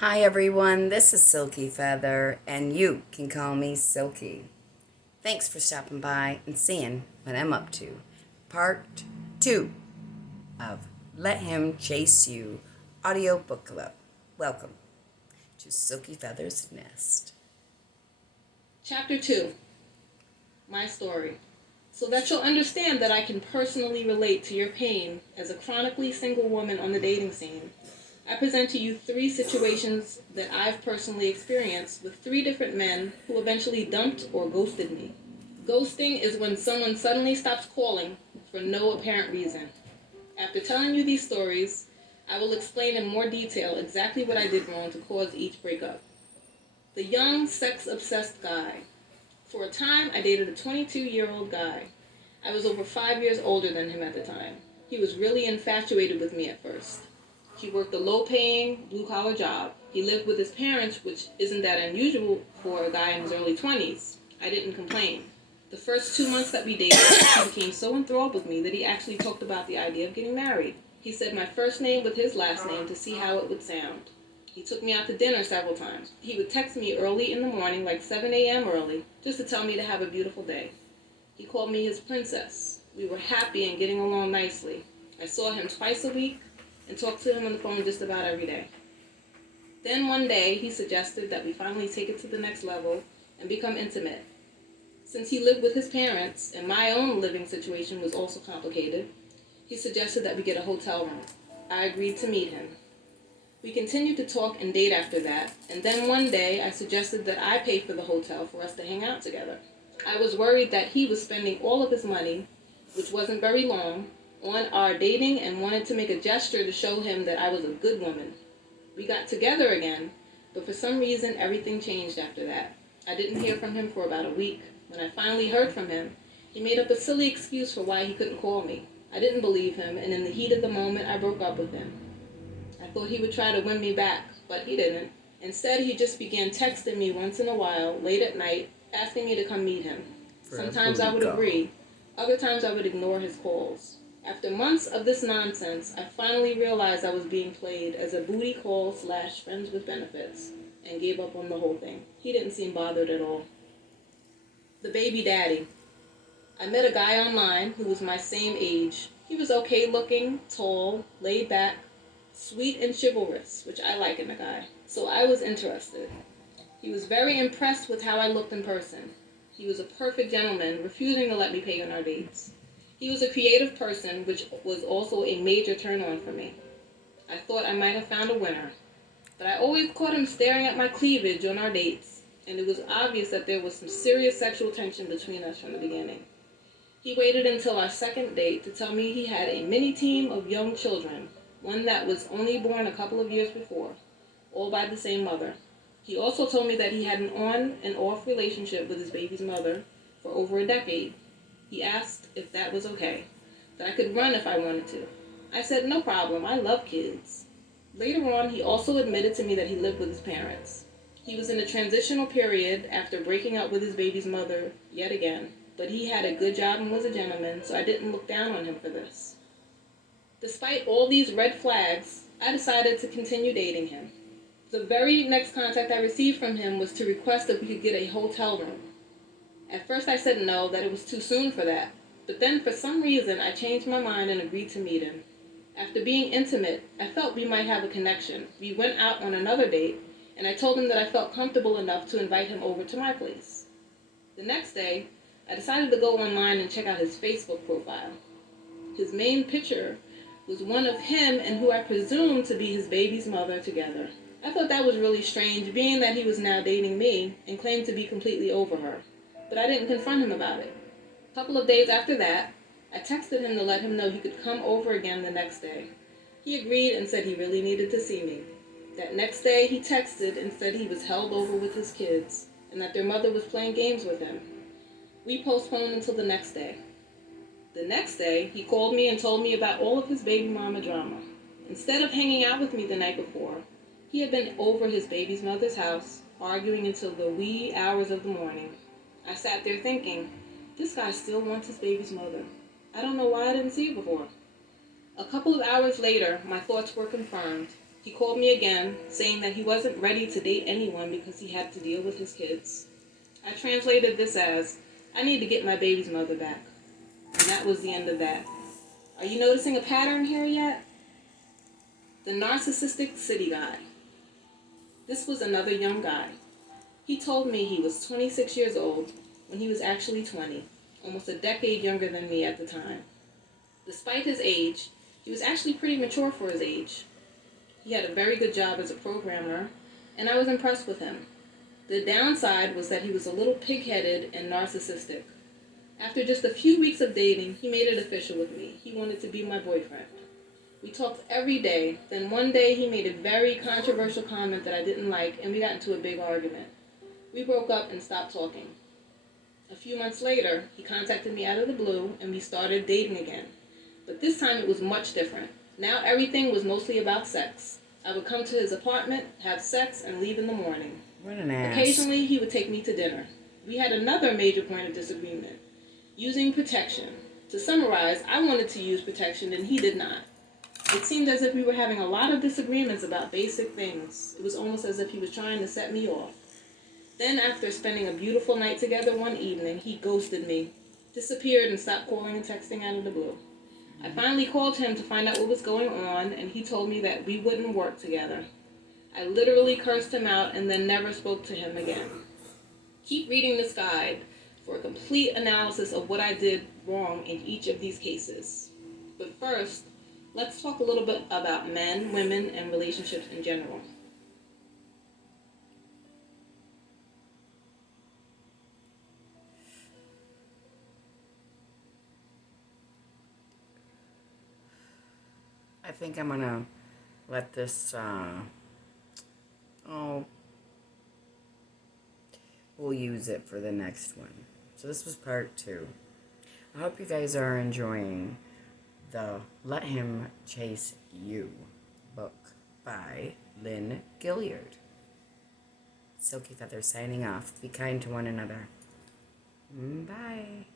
Hi everyone, this is Silky Feather, and you can call me Silky. Thanks for stopping by and seeing what I'm up to. Part 2 of Let Him Chase You audiobook club. Welcome to Silky Feather's Nest. Chapter 2, My Story. So that you'll understand that I can personally relate to your pain as a chronically single woman on the dating scene, I present to you 3 situations that I've personally experienced with 3 different men who eventually dumped or ghosted me. Ghosting is when someone suddenly stops calling for no apparent reason. After telling you these stories, I will explain in more detail exactly what I did wrong to cause each breakup. The young, sex-obsessed guy. For a time, I dated a 22-year-old guy. I was over 5 years older than him at the time. He was really infatuated with me at first. He worked a low-paying, blue-collar job. He lived with his parents, which isn't that unusual for a guy in his early 20s. I didn't complain. The first 2 months that we dated, he became so enthralled with me that he actually talked about the idea of getting married. He said my first name with his last name to see how it would sound. He took me out to dinner several times. He would text me early in the morning, like 7 a.m. early, just to tell me to have a beautiful day. He called me his princess. We were happy and getting along nicely. I saw him twice a week and talked to him on the phone just about every day. Then one day, he suggested that we finally take it to the next level and become intimate. Since he lived with his parents and my own living situation was also complicated, he suggested that we get a hotel room. I agreed to meet him. We continued to talk and date after that, and then one day I suggested that I pay for the hotel for us to hang out together. I was worried that he was spending all of his money, which wasn't very long, on our dating and wanted to make a gesture to show him that I was a good woman. We got together again, but for some reason everything changed after that. I didn't hear from him for about a week. When I finally heard from him, he made up a silly excuse for why he couldn't call me. I didn't believe him, and in the heat of the moment I broke up with him. I thought he would try to win me back, but he didn't. Instead, he just began texting me once in a while, late at night, asking me to come meet him. Sometimes I would agree, other times I would ignore his calls. After months of this nonsense, I finally realized I was being played as a booty call / friends with benefits, and gave up on the whole thing. He didn't seem bothered at all. The baby daddy. I met a guy online who was my same age. He was okay looking, tall, laid back, sweet and chivalrous, which I like in a guy. So I was interested. He was very impressed with how I looked in person. He was a perfect gentleman, refusing to let me pay on our dates. He was a creative person, which was also a major turn on for me. I thought I might have found a winner. But I always caught him staring at my cleavage on our dates, and it was obvious that there was some serious sexual tension between us from the beginning. He waited until our second date to tell me he had a mini team of young children, one that was only born a couple of years before, all by the same mother. He also told me that he had an on and off relationship with his baby's mother for over a decade. He asked if that was okay, that I could run if I wanted to. I said, no problem, I love kids. Later on, he also admitted to me that he lived with his parents. He was in a transitional period after breaking up with his baby's mother yet again, but he had a good job and was a gentleman, so I didn't look down on him for this. Despite all these red flags, I decided to continue dating him. The very next contact I received from him was to request if we could get a hotel room. At first I said no, that it was too soon for that, but then for some reason I changed my mind and agreed to meet him. After being intimate, I felt we might have a connection. We went out on another date, and I told him that I felt comfortable enough to invite him over to my place. The next day, I decided to go online and check out his Facebook profile. His main picture was one of him and who I presumed to be his baby's mother together. I thought that was really strange, being that he was now dating me and claimed to be completely over her. But I didn't confront him about it. A couple of days after that, I texted him to let him know he could come over again the next day. He agreed and said he really needed to see me. That next day, he texted and said he was held over with his kids and that their mother was playing games with him. We postponed until the next day. The next day, he called me and told me about all of his baby mama drama. Instead of hanging out with me the night before, he had been over his baby's mother's house, arguing until the wee hours of the morning. I sat there thinking, this guy still wants his baby's mother. I don't know why I didn't see it before. A couple of hours later, my thoughts were confirmed. He called me again, saying that he wasn't ready to date anyone because he had to deal with his kids. I translated this as, I need to get my baby's mother back. And that was the end of that. Are you noticing a pattern here yet? The narcissistic city guy. This was another young guy. He told me he was 26 years old when he was actually 20, almost a decade younger than me at the time. Despite his age, he was actually pretty mature for his age. He had a very good job as a programmer, and I was impressed with him. The downside was that he was a little pig-headed and narcissistic. After just a few weeks of dating, he made it official with me. He wanted to be my boyfriend. We talked every day, then one day he made a very controversial comment that I didn't like, and we got into a big argument. We broke up and stopped talking. A few months later, he contacted me out of the blue, and we started dating again. But this time it was much different. Now everything was mostly about sex. I would come to his apartment, have sex, and leave in the morning. What an ass. Occasionally, he would take me to dinner. We had another major point of disagreement: using protection. To summarize, I wanted to use protection and he did not. It seemed as if we were having a lot of disagreements about basic things. It was almost as if he was trying to set me off. Then, after spending a beautiful night together one evening, he ghosted me, disappeared, and stopped calling and texting out of the blue. I finally called him to find out what was going on, and he told me that we wouldn't work together. I literally cursed him out and then never spoke to him again. Keep reading this guide for a complete analysis of what I did wrong in each of these cases. But first, let's talk a little bit about men, women, and relationships in general. I think I'm gonna let this, we'll use it for the next one. So this was part 2. I hope you guys are enjoying the Let Him Chase You book by Lynn Gilliard. Silky Feather signing off. Be kind to one another. Bye.